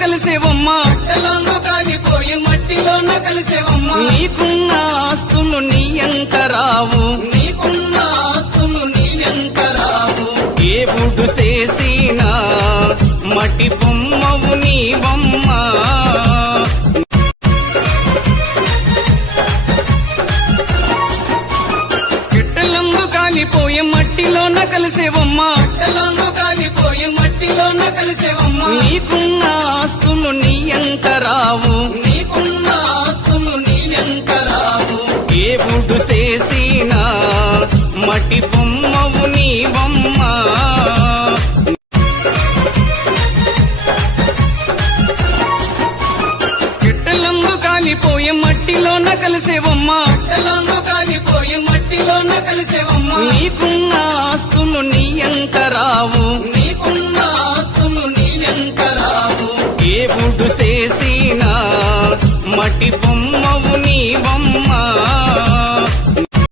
కలిసేవమ్మా, కట్టెలోన కాలిపోయి మట్టిలోన కలిసేవమ్మా. నీకున్న ఆస్తులు నీ ఎంక రావు, నీకున్న ఆస్తులు నీ ఎంక రావు. దేవుడు చేసిన మట్టి బొమ్మవు నీవమ్మా. గిట్టలందు కాలిపోయే మట్టిలోన కలిసేవమ్మా, కట్టెలోన కాలిపోయి మట్టిలోన కలిసేవమ్మా. నీకున్న ఆస్తులు నీ ఎంక రావు, నీకున్న ఆస్తులు నీ ఎంక రావు. దేవుడు చేసిన మట్టి బొమ్మవు నీవమ్మా. గిట్టలందు కాలిపోయే మట్టిలోన కలిసేవమ్మా, కట్టెలోన కాలిపోయి మట్టిలోన కలిసేవమ్మా. నీకున్న ఆస్తులు నీ ఎంక రావు, నీకున్న ఆస్తులు నీ ఎంక రావు. దేవుడు చేసిన మట్టి బొమ్మవు నీవమ్మా.